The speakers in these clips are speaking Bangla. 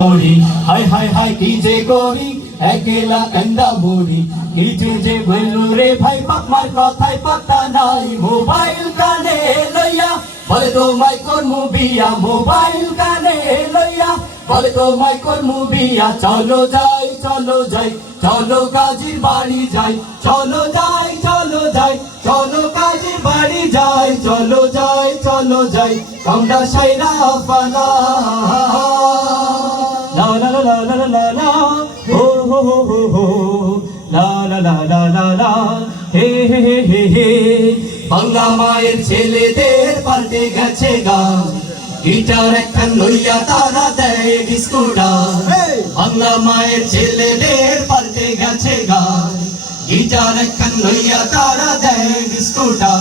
করি হাই হাই হাই কি যে করি একলা কান্দা মরি কিছু যে বললু রে ভাই বাপমার কথায় পাতা নাই মোবাইল কানে লইয়া বলে তো মাইকর মুবিয়া মোবাইল কানে লইয়া বলে তো মাইকর মুবিয়া চলো যাই চলো যাই চলো কাজীর বাড়ি যাই চলো যাই চলো যাই চলো কাজীর বাড়ি যাই চলো যাই চলো যাই কমডা সাইরা ফালা la la la la la la la ho ho ho ho ho la la la la la la he he he he he Bangla মায়ের ছেলেদের পাল্টে গেছে গান গিটার একখান লইয়া তারা দেয় ডিস্কোডা বাংলা মায়ের ছেলেদের পাল্টে গেছে গান গিটার একখান লইয়া তারা দেয় ডিস্কোডা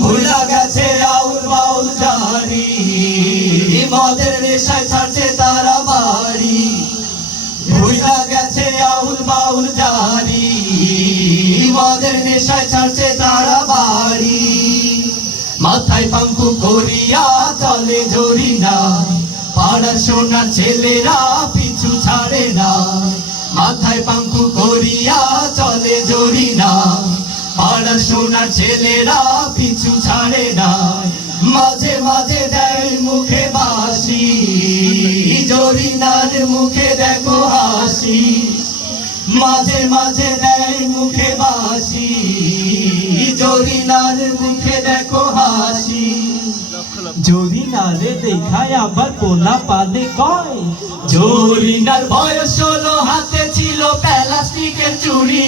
ভুলা গেছে আউল বাউল জানি মদের নেশায় ছাড়ছে তারা বাড়ি ভুলা গেছে আউল বাউল জানি মদের নেশায় ছাড়ছে তারা বাড়ি মাথায় পাঙ্কু করিয়া চলে জড়ি না পাড়ার সোনার ছেলেরা পিছু ছাড়ে না মাথায় পাঙ্কু করিয়া চলে জড়ি না পাড়ার সোনার ছেলেরা পিছু ছাড়ে না মাঝে মাঝে দেয় মুখে বাসি জরিনার মুখে দেখো হাসি মাঝে মাঝে দেয় মুখে বাসি জরিনার মুখে দেখো হাসি জরিনারে দেখায় আবার পোলা পালে কয় জরিনার বয়স হলো হাতে ছিল প্লাস্টিকের চুড়ি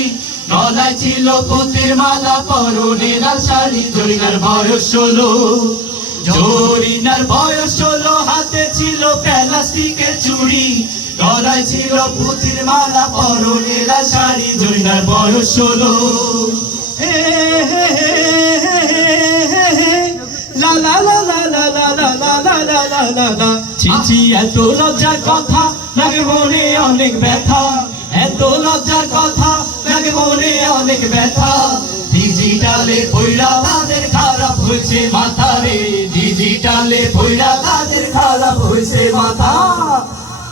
গলায় ছিল পুতির মালা পরনে লাল শাড়ি জরিনার বয়স হলো জরিনার বয়স হলো হাতে ছিল প্লাস্টিকের চুড়ি গলায় ছিল পুতির মালা পরনে লাল শাড়ি জরিনার বয়স হলো লা লা লা লা লা লা লা লা লা লা লা লা লা চিচি এত লজ্জার কথা লাগে মনে অনেক ব্যথা এত লজ্জার কথা লাগে মনে অনেক ব্যথা ডিজিটালে পয়লা তাদের খারাপ হয়েছে মাথা রে ডিজিটালে পয়লা তাদের খারাপ হয়েছে মাথা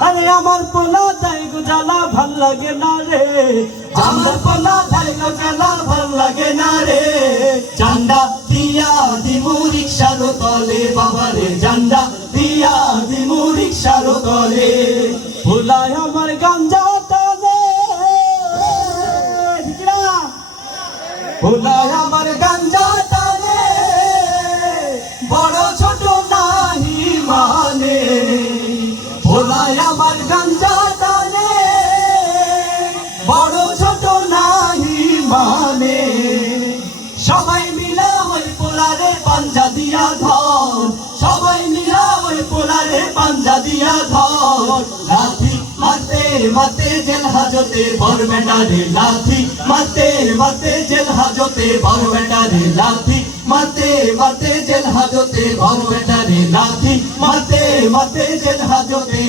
আরে আমার পোলা তাই গুজালা ভাল লাগে না রে আমার পোলা তাই গুজালা ভাল লাগে না রে চান্দা দিয়া দিমু রিকশার তলে বাবারে চান্দা দিয়া দিমু রিকশার তলে পোলায় আমার গাঞ্জা তলে পোলায় আমার গাঞ্জা তলে বড় ছোট নাহি মানে পোলায় আমার গাঞ্জা তলে বড় ছোট নাহি মানে সবাই মিলা ওই পোলারে পাঞ্জা দিয়া ধর সবাই মিলা ওই পোলারে পাঞ্জা দিয়া ধর লাথি মারতে মারতে জেল হাজতে বড় বেটা রে লাথি মারতে মারতে জেল হাজতে বড় বেটা রে লাথি মারতে মারতে জেল হাজতে বড় বেটা রে লাথি মারতে মারতে জেল হাজতে